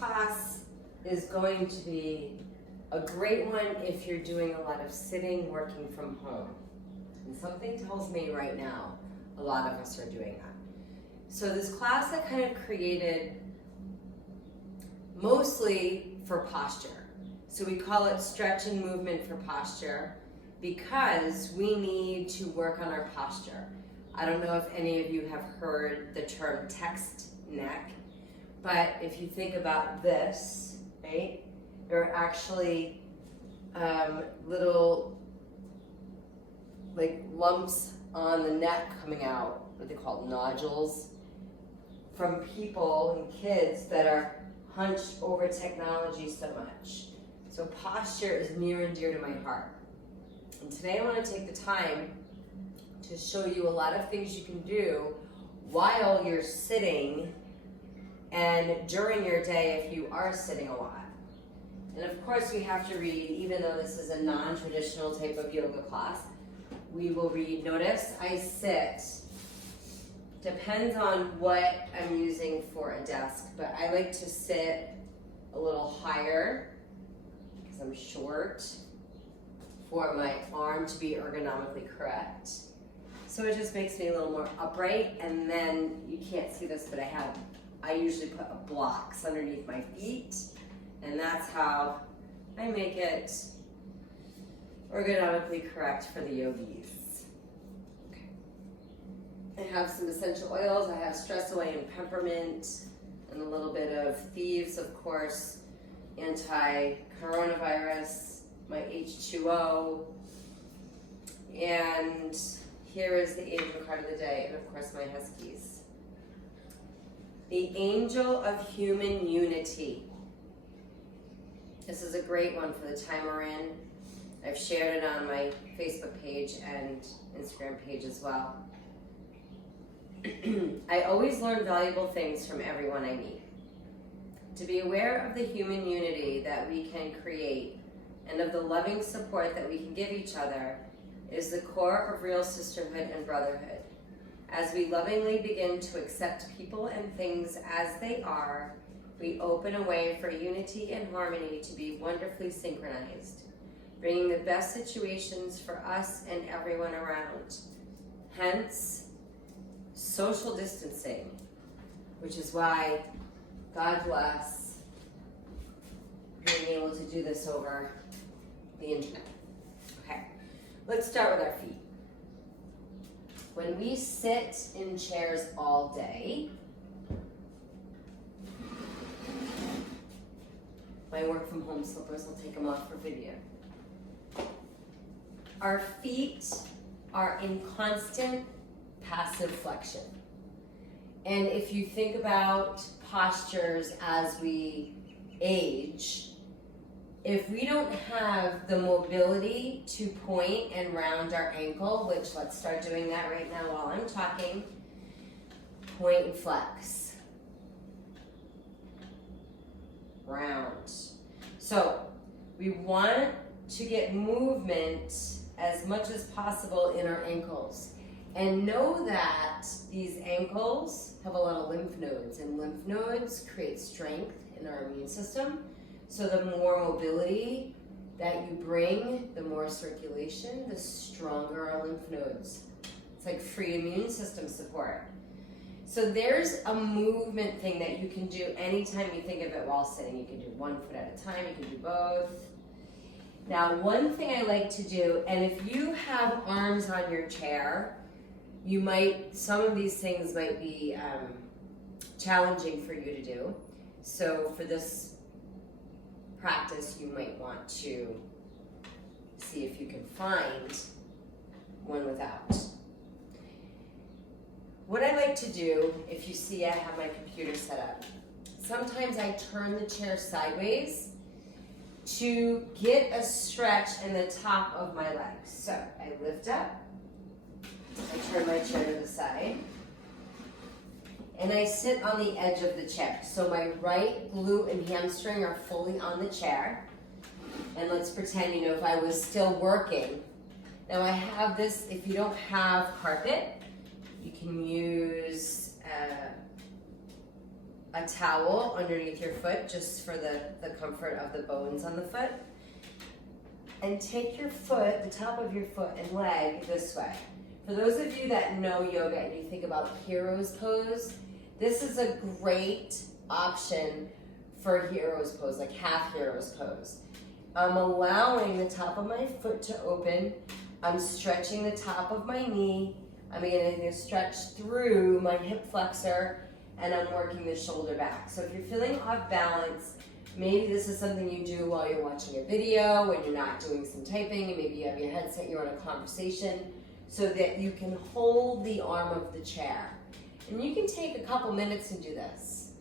class is going to be a great one if you're doing a lot of sitting, working from home. And something tells me right now, a lot of us are doing that. So this class I kind of created mostly for posture. So we call it stretch and movement for posture because we need to work on our posture. I don't know if any of you have heard the term text neck, but if you think about this, right, there are actually little like lumps on the neck coming out, what they call nodules, from people and kids that are hunched over technology so much. So posture is near and dear to my heart. And today I want to take the time to show you a lot of things you can do while you're sitting and during your day if you are sitting a lot. And of course we have to read, even though this is a non-traditional type of yoga class, we will read. Notice I sit. Depends on what I'm using for a desk, but I like to sit a little higher because I'm short, for my arm to be ergonomically correct. So it just makes me a little more upright, and then you can't see this, but I usually put blocks underneath my feet, and that's how I make it ergonomically correct for the yogis. I have some essential oils. I have Stress Away and Peppermint, and a little bit of Thieves, of course, anti-coronavirus, my H2O, and here is the angel card of the day, and of course my Huskies. The Angel of Human Unity. This is a great one for the time we're in. I've shared it on my Facebook page and Instagram page as well. I always learn valuable things from everyone I meet. To be aware of the human unity that we can create and of the loving support that we can give each other is the core of real sisterhood and brotherhood. As we lovingly begin to accept people and things as they are, we open a way for unity and harmony to be wonderfully synchronized, bringing the best situations for us and everyone around. Hence, social distancing, which is why God bless being able to do this over the internet. Okay, let's start with our feet. When we sit in chairs all day, my work from home slippers, I'll take them off for video. Our feet are in constant passive flexion. And if you think about postures as we age, if we don't have the mobility to point and round our ankle, which let's start doing that right now while I'm talking, point and flex. Round. So we want to get movement as much as possible in our ankles. And know that these ankles have a lot of lymph nodes, and lymph nodes create strength in our immune system. So the more mobility that you bring, the more circulation, the stronger our lymph nodes. It's like free immune system support. So there's a movement thing that you can do anytime you think of it while sitting. You can do 1 foot at a time, you can do both. Now, one thing I like to do, and if you have arms on your chair, some of these things might be challenging for you to do. So for this practice, you might want to see if you can find one without. What I like to do, if you see I have my computer set up, sometimes I turn the chair sideways to get a stretch in the top of my legs. So I lift up, I turn my chair to the side, and I sit on the edge of the chair. So my right glute and hamstring are fully on the chair. And let's pretend, if I was still working. Now I have this, if you don't have carpet, you can use a towel underneath your foot just for the comfort of the bones on the foot. And take your foot, the top of your foot and leg this way. For those of you that know yoga and you think about hero's pose, this is a great option for hero's pose, like half hero's pose. I'm allowing the top of my foot to open. I'm stretching the top of my knee. I'm beginning to stretch through my hip flexor, and I'm working the shoulder back. So if you're feeling off balance, maybe this is something you do while you're watching a video, when you're not doing some typing, and maybe you have your headset, you're on a conversation, so that you can hold the arm of the chair. And you can take a couple minutes to do this.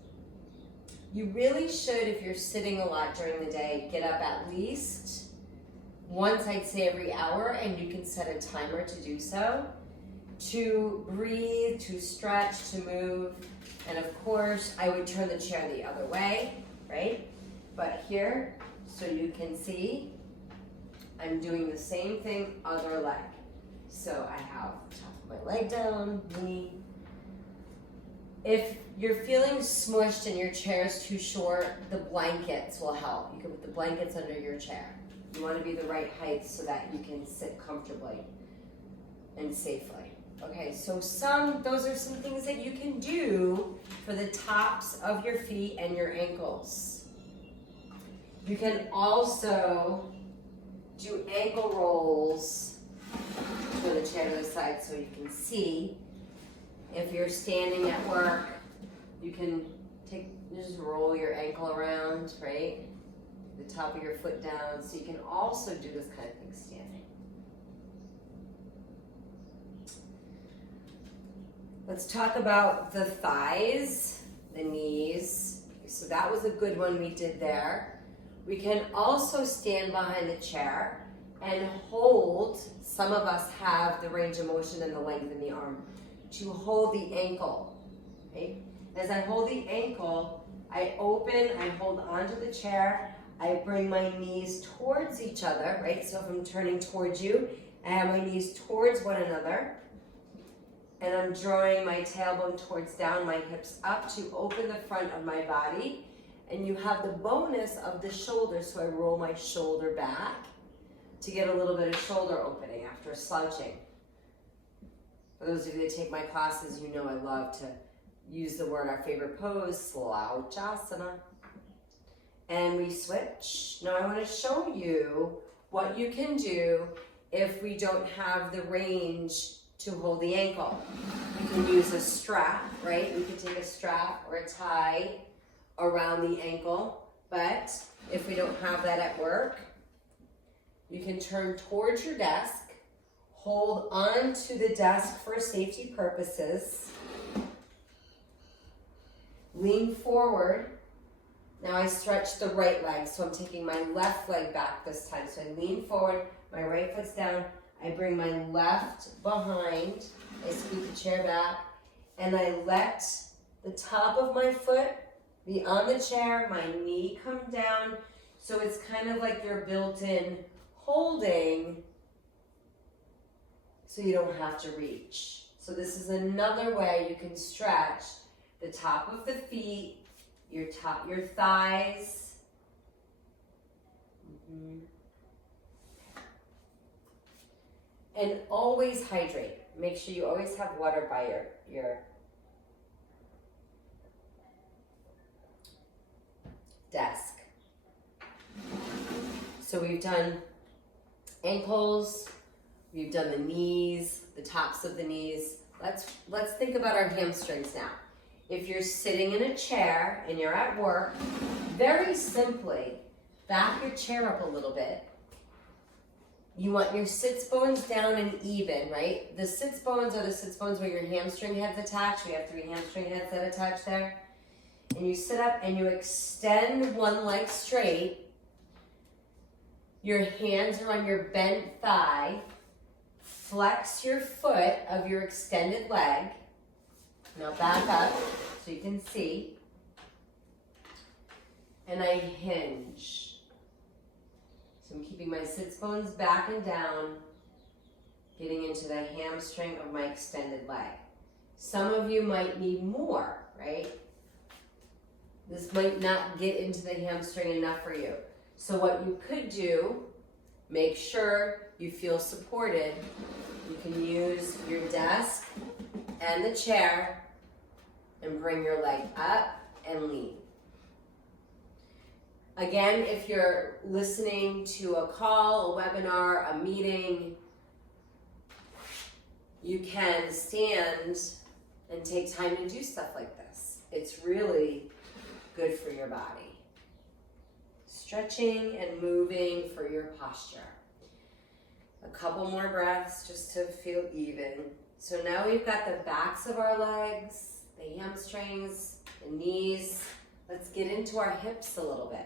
You really should, if you're sitting a lot during the day, get up at least once, I'd say every hour, and you can set a timer to do so, to breathe, to stretch, to move. And of course, I would turn the chair the other way, right? But here, so you can see, I'm doing the same thing, other leg. So I have the top of my leg down, knee. If you're feeling smushed and your chair is too short, the blankets will help. You can put the blankets under your chair. You want to be the right height so that you can sit comfortably and safely. Okay, so those are some things that you can do for the tops of your feet and your ankles. You can also do ankle rolls. Throw the chair to the side so you can see. If you're standing at work, you can just roll your ankle around, right? The top of your foot down. So you can also do this kind of thing standing. Let's talk about the thighs, the knees. So that was a good one we did there. We can also stand behind the chair and hold. Some of us have the range of motion and the length in the arm to hold the ankle, okay? As I hold the ankle, I open, I hold onto the chair, I bring my knees towards each other, right? So if I'm turning towards you, I have my knees towards one another, and I'm drawing my tailbone towards down, my hips up to open the front of my body, and you have the bonus of the shoulder, so I roll my shoulder back to get a little bit of shoulder opening after slouching. For those of you that take my classes, you know I love to use the word, our favorite pose, slouchasana. And we switch. Now I want to show you what you can do if we don't have the range to hold the ankle. You can use a strap, right? You can take a strap or a tie around the ankle, but if we don't have that at work, you can turn towards your desk, hold on to the desk for safety purposes, lean forward. Now I stretch the right leg, so I'm taking my left leg back this time. So I lean forward, my right foot's down, I bring my left behind, I scoot the chair back, and I let the top of my foot be on the chair, my knee come down, so it's kind of like your built-in holding, so you don't have to reach. So this is another way you can stretch the top of the feet, your thighs. And always hydrate. Make sure you always have water by your desk. So we've done ankles, we've done the knees, the tops of the knees. Let's think about our hamstrings now. If you're sitting in a chair and you're at work, very simply, back your chair up a little bit. You want your sits bones down and even, right? The sits bones are the sits bones where your hamstring head's attached. We have 3 hamstring heads that attach there. And you sit up and you extend one leg straight. Your hands are on your bent thigh. Flex your foot of your extended leg. Now back up so you can see. And I hinge. So I'm keeping my sits bones back and down, getting into the hamstring of my extended leg. Some of you might need more, right? This might not get into the hamstring enough for you. So what you could do, make sure you feel supported. You can use your desk and the chair and bring your leg up and lean. Again, if you're listening to a call, a webinar, a meeting, you can stand and take time to do stuff like this. It's really good for your body. Stretching and moving for your posture. A couple more breaths just to feel even. So now we've got the backs of our legs, the hamstrings, the knees. Let's get into our hips a little bit.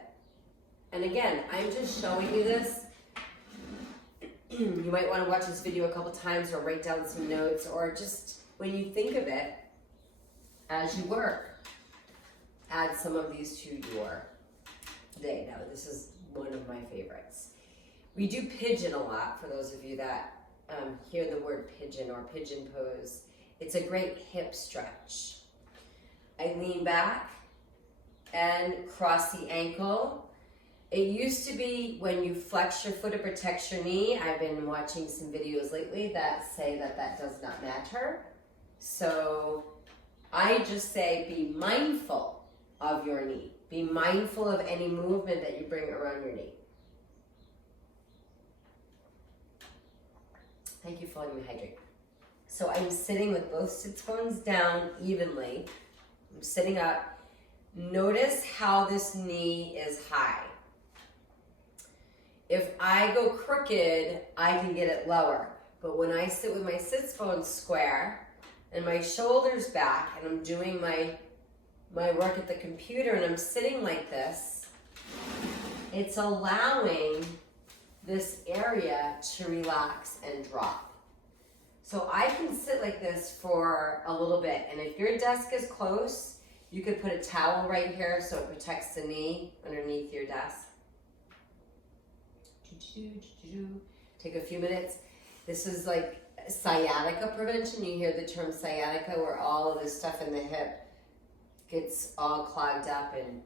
And again, I'm just showing you this. You might want to watch this video a couple times or write down some notes, or just when you think of it as you work, add some of these to your day. Now, this is one of my favorites. We do pigeon a lot, for those of you that hear the word pigeon or pigeon pose. It's a great hip stretch. I lean back and cross the ankle. It used to be when you flex your foot, it protects your knee. I've been watching some videos lately that say that that does not matter. So I just say be mindful of your knee. Be mindful of any movement that you bring around your knee. Thank you for letting me hydrate. So I'm sitting with both sits bones down evenly. I'm sitting up. Notice how this knee is high. If I go crooked, I can get it lower. But when I sit with my sits bones square and my shoulders back and I'm doing my work at the computer and I'm sitting like this, it's allowing this area to relax and drop. So I can sit like this for a little bit, and if your desk is close, you could put a towel right here so it protects the knee underneath your desk. Take a few minutes. This is like sciatica prevention. You hear the term sciatica, where all of this stuff in the hip gets all clogged up and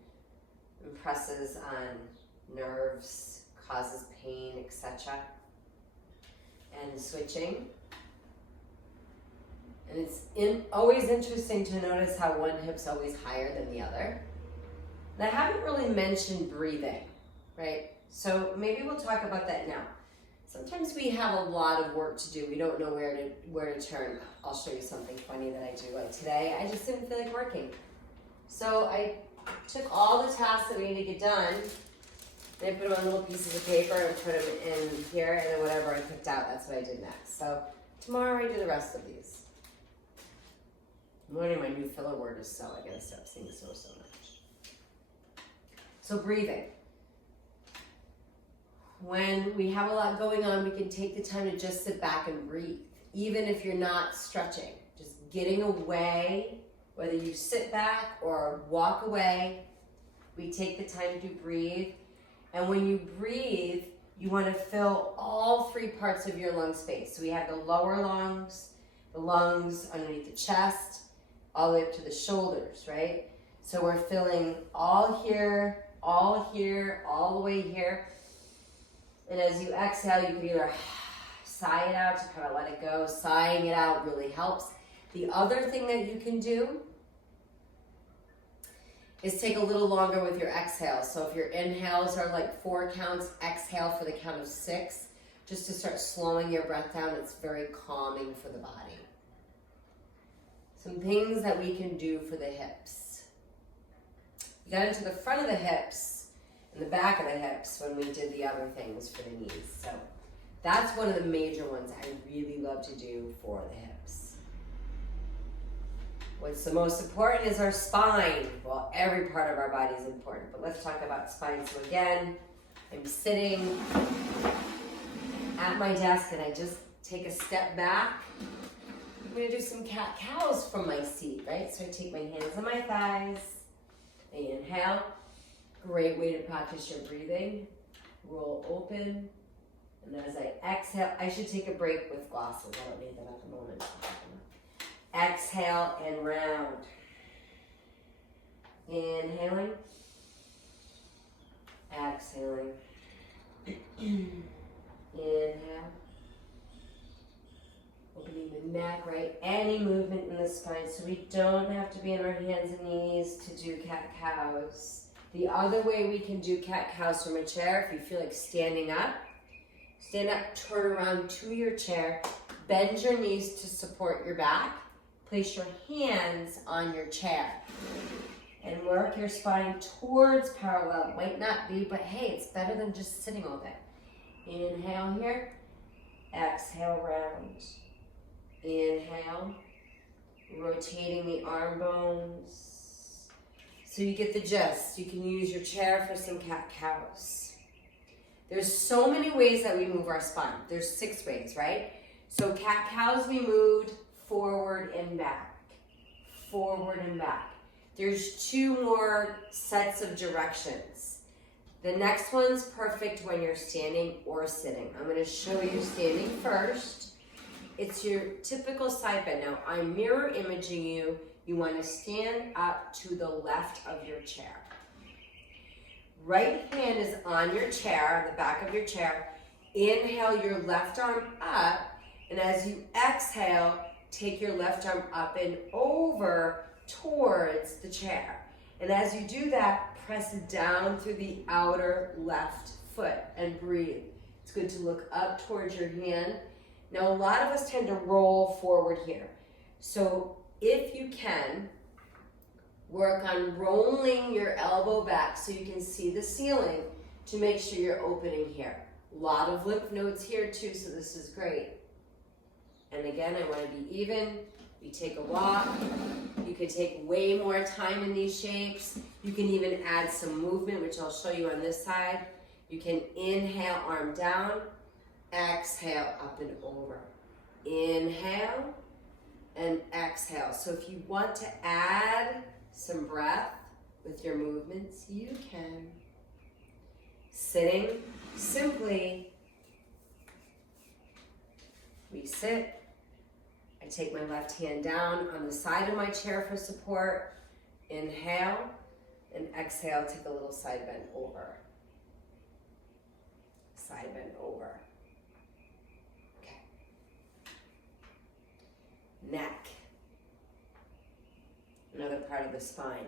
presses on nerves, causes pain, etc. And switching. And it's always interesting to notice how one hip's always higher than the other. And I haven't really mentioned breathing, right? So maybe we'll talk about that now. Sometimes we have a lot of work to do. We don't know where to turn. I'll show you something funny that I do. Like today, I just didn't feel like working. So I took all the tasks that we need to get done, and I put them on little pieces of paper and put them in here, and then whatever I picked out, that's what I did next. So tomorrow I do the rest of these. I'm learning my new filler word is so. I gotta stop saying so much. So breathing. When we have a lot going on, we can take the time to just sit back and breathe. Even if you're not stretching, just getting away, whether you sit back or walk away, we take the time to breathe. And when you breathe, you want to fill all three parts of your lung space. So we have the lower lungs, the lungs underneath the chest, all the way up to the shoulders, right? So we're filling all here, all here, all the way here. And as you exhale, you can either sigh it out to kind of let it go. Sighing it out really helps. The other thing that you can do is take a little longer with your exhale. So if your inhales are like 4 counts, exhale for the count of 6, just to start slowing your breath down. It's very calming for the body. Some things that we can do for the hips. We got into the front of the hips and the back of the hips when we did the other things for the knees. So that's one of the major ones I really love to do for the hips. What's the most important is our spine. Well, every part of our body is important, but let's talk about spine. So again, I'm sitting at my desk and I just take a step back. I'm gonna do some cat-cows from my seat, right? So I take my hands on my thighs, I inhale. Great way to practice your breathing. Roll open. And as I exhale, I should take a break with glasses. I don't need them at the moment. Exhale and round. Inhaling. Exhaling. Inhale. Opening the neck, right? Any movement in the spine, so we don't have to be on our hands and knees to do cat-cows. The other way we can do cat-cows from a chair, if you feel like standing up, stand up, turn around to your chair, bend your knees to support your back, place your hands on your chair, and work your spine towards parallel. It might not be, but hey, it's better than just sitting all day. Inhale here, exhale, round. Inhale, rotating the arm bones. So you get the gist. You can use your chair for some cat-cows. There's so many ways that we move our spine. There's 6 ways, right? So cat-cows we moved forward and back. Forward and back. There's 2 more sets of directions. The next one's perfect when you're standing or sitting. I'm going to show you standing first. It's your typical side bend. Now, I'm mirror imaging you. You want to stand up to the left of your chair. Right hand is on your chair, the back of your chair. Inhale your left arm up, and as you exhale, take your left arm up and over towards the chair. And as you do that, press down through the outer left foot and breathe. It's good to look up towards your hand. Now, a lot of us tend to roll forward here. So if you can, work on rolling your elbow back so you can see the ceiling to make sure you're opening here. A lot of lymph nodes here too, so this is great. And again, I want to be even. You take a walk. You could take way more time in these shapes. You can even add some movement, which I'll show you on this side. You can inhale, arm down. Exhale, up and over. Inhale and exhale. So if you want to add some breath with your movements, you can. Sitting, simply, we sit. I take my left hand down on the side of my chair for support. Inhale and exhale, take a little side bend over. Side bend over. Neck, another part of the spine.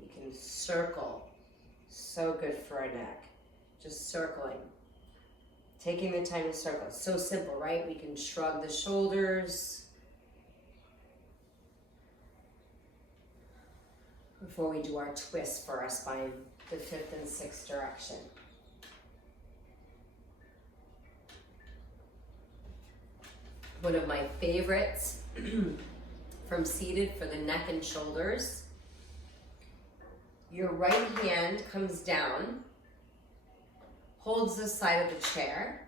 You can circle, so good for our neck. Just circling, taking the time to circle. So simple, right? We can shrug the shoulders before we do our twist for our spine, the 5th and 6th direction. One of my favorites from seated for the neck and shoulders. Your right hand comes down, holds the side of the chair.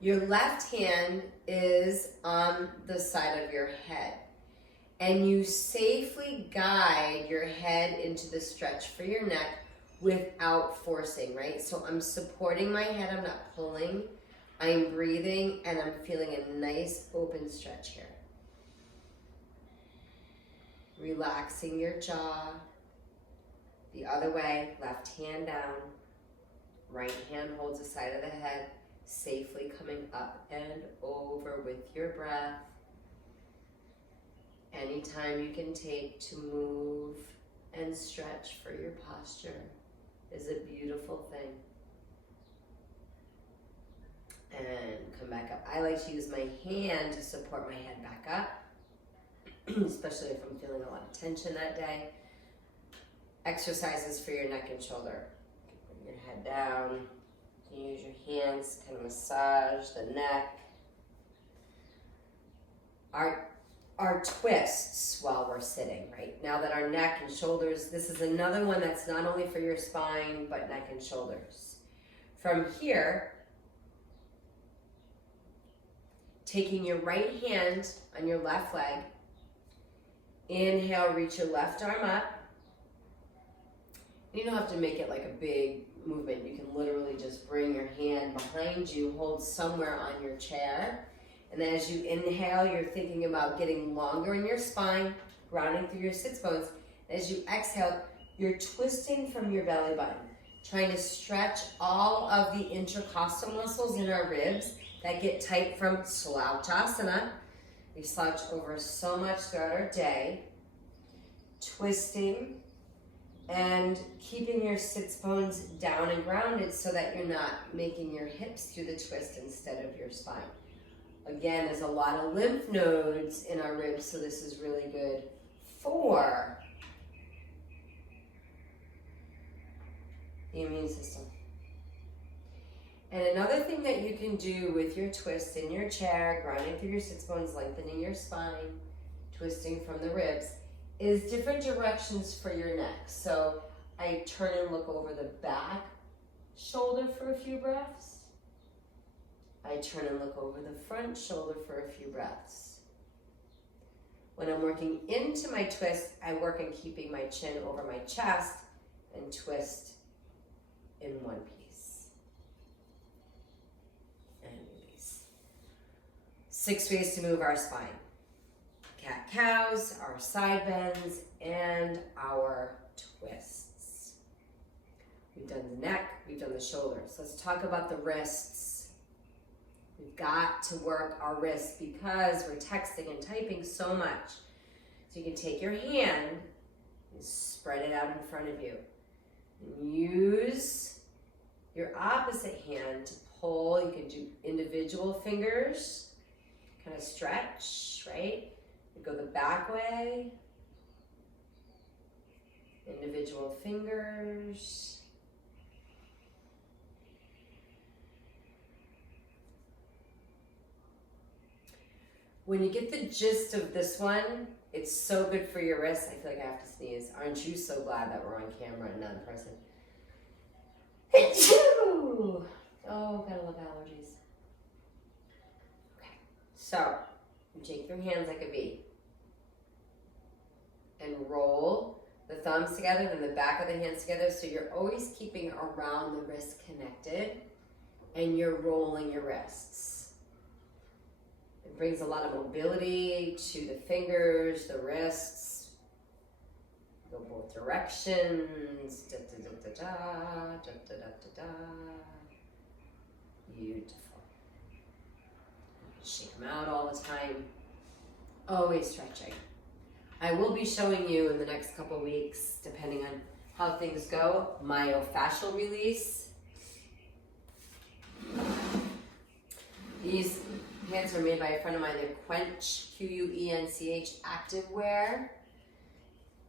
Your left hand is on the side of your head. And you safely guide your head into the stretch for your neck without forcing, right? So I'm supporting my head, I'm not pulling. I'm breathing and I'm feeling a nice open stretch here. Relaxing your jaw. The other way, left hand down. Right hand holds the side of the head, safely coming up and over with your breath. Any time you can take to move and stretch for your posture is a beautiful thing. And come back up. I like to use my hand to support my head back up, especially if I'm feeling a lot of tension that day. Exercises for your neck and shoulder. Bring your head down. You can use your hands to kind of massage the neck. Our twists while we're sitting, right? Now that our neck and shoulders, this is another one that's not only for your spine, but neck and shoulders. From here, taking your right hand on your left leg, inhale, reach your left arm up. You don't have to make it like a big movement. You can literally just bring your hand behind you, hold somewhere on your chair. And as you inhale, you're thinking about getting longer in your spine. grounding through your sits bones. As you exhale, you're twisting from your belly button, trying to stretch all of the intercostal muscles in our ribs that get tight from Slouchasana. We slouch over so much throughout our day, twisting and keeping your sits bones down and grounded so that you're not making your hips do the twist instead of your spine. Again, there's a lot of lymph nodes in our ribs, so this is really good for the immune system. And another thing that you can do with your twist in your chair, grounding through your sits bones, lengthening your spine, twisting from the ribs, is different directions for your neck. So I turn and look over the back shoulder for a few breaths. I turn and look over the front shoulder for a few breaths. When I'm working into my twist, I work on keeping my chin over my chest and twist in one piece. And release. 6 ways to move our spine. Cat-cows, our side bends, and our twists. We've done the neck, we've done the shoulders. Let's talk about the wrists. We've got to work our wrists because we're texting and typing so much. So you can take your hand and spread it out in front of you. And use your opposite hand to pull. You can do individual fingers, kind of stretch, right? You go the back way, individual fingers. When you get the gist of this one, it's so good for your wrists. I feel like I have to sneeze. Aren't you so glad that we're on camera and not in person? Achoo! Oh, gotta love allergies. Okay, so you take your hands like a V and roll the thumbs together, then the back of the hands together, so you're always keeping around the wrist connected and you're rolling your wrists. It brings a lot of mobility to the fingers, the wrists. Go both directions. Da, da, da, da, da, da, da, da, da. Beautiful. Shake them out all the time. Always stretching. I will be showing you in the next couple weeks, depending on how things go, myofascial release. These pants are made by a friend of mine. They're Quench, Quench activewear.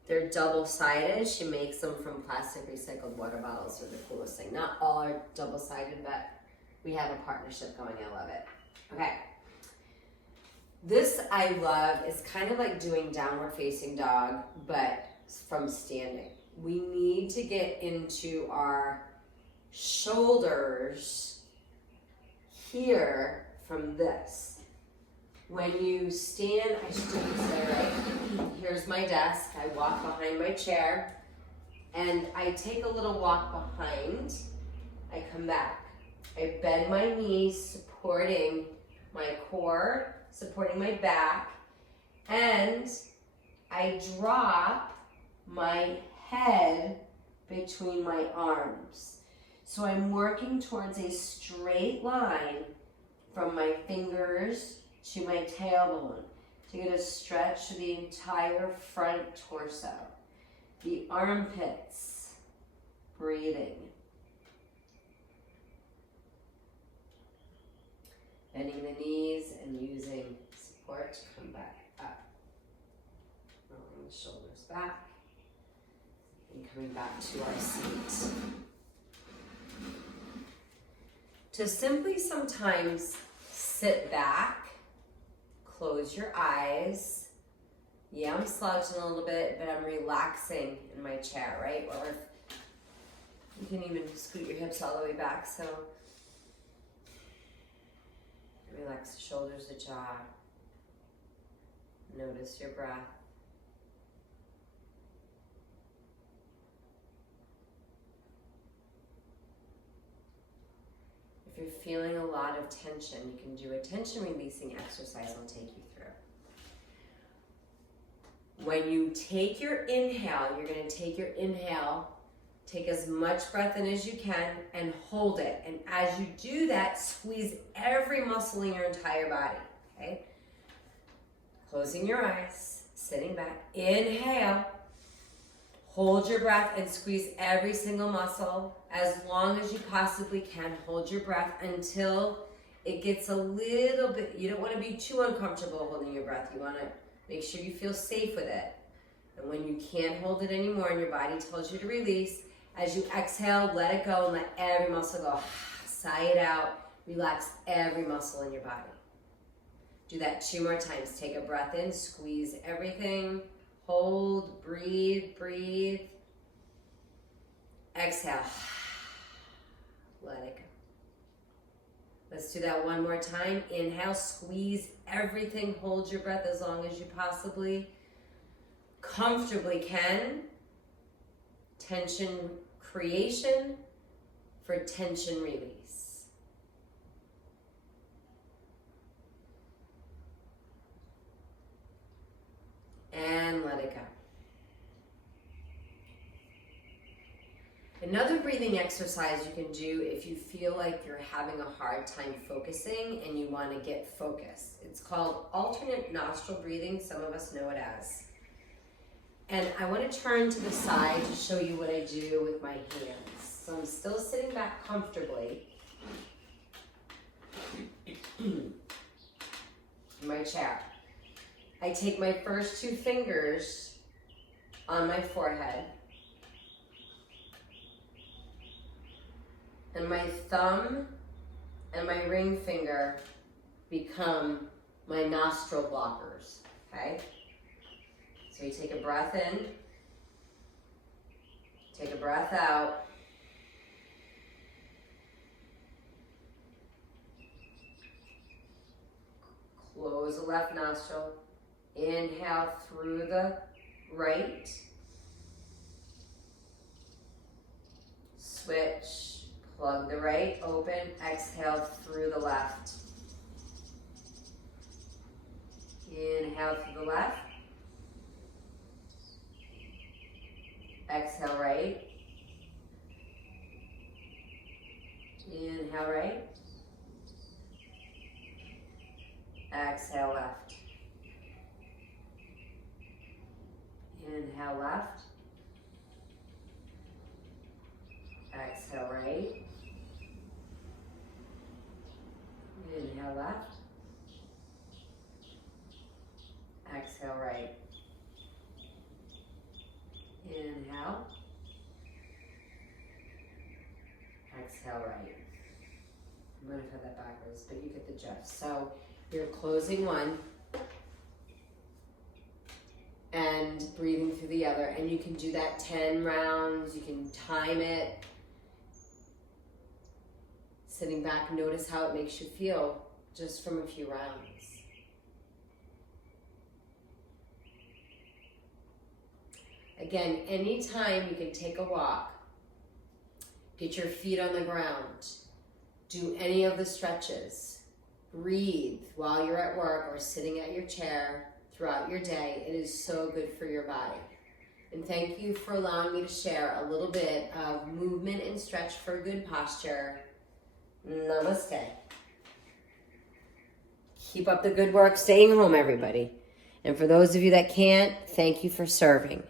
They're double-sided. She makes them from plastic recycled water bottles. They're the coolest thing. Not all are double-sided, but we have a partnership going. I love it. Okay. This I love. It's kind of like doing downward facing dog, but from standing. We need to get into our shoulders here from this. When you stand, I should do this there, right? Here's my desk. I walk behind my chair and I take a little walk behind. I come back. I bend my knees, supporting my core, supporting my back, and I drop my head between my arms. So I'm working towards a straight line from my fingers to my tailbone to get a stretch to the entire front torso. The armpits, breathing. Bending the knees and using support to come back up. Rolling the shoulders back and coming back to our seat. To simply sometimes sit back, close your eyes. Yeah, I'm slouching a little bit, but I'm relaxing in my chair, right? Or if you can even scoot your hips all the way back, so relax the shoulders, the jaw. Notice your breath. If you're feeling a lot of tension, you can do a tension releasing exercise I'll take you through. When you take your inhale, you're going to take your inhale, take as much breath in as you can, and hold it. And as you do that, squeeze every muscle in your entire body, okay? Closing your eyes, sitting back. Inhale. Hold your breath and squeeze every single muscle as long as you possibly can. Hold your breath until it gets a little bit, you don't want to be too uncomfortable holding your breath. You want to make sure you feel safe with it. And when you can't hold it anymore and your body tells you to release, as you exhale, let it go and let every muscle go. Sigh it out. Relax every muscle in your body. Do that 2 more times. Take a breath in, squeeze everything. Hold, breathe, breathe. Exhale. Let it go. Let's do that 1 more time. Inhale, squeeze everything. Hold your breath as long as you possibly comfortably can. Tension creation for tension release. And let it go. Another breathing exercise you can do if you feel like you're having a hard time focusing and you want to get focused. It's called alternate nostril breathing. Some of us know it as. And I want to turn to the side to show you what I do with my hands. So I'm still sitting back comfortably in my chair. I take my first 2 fingers on my forehead, and my thumb and my ring finger become my nostril blockers, okay? So you take a breath in, take a breath out, close the left nostril, inhale through the right, switch, plug the right open, exhale through the left. Inhale through the left. Exhale right. Inhale right. Exhale left. Inhale left. Exhale right. Inhale left. Exhale right. Inhale. Exhale right. I'm going to put that backwards, but you get the gist. So you're closing one and breathing through the other. And you can do that 10 rounds. You can time it. Sitting back, notice how it makes you feel just from a few rounds. Again, anytime you can take a walk, get your feet on the ground, do any of the stretches, breathe while you're at work or sitting at your chair throughout your day. It is so good for your body. And thank you for allowing me to share a little bit of movement and stretch for good posture. Namaste. Keep up the good work staying home, everybody. And for those of you that can't, thank you for serving.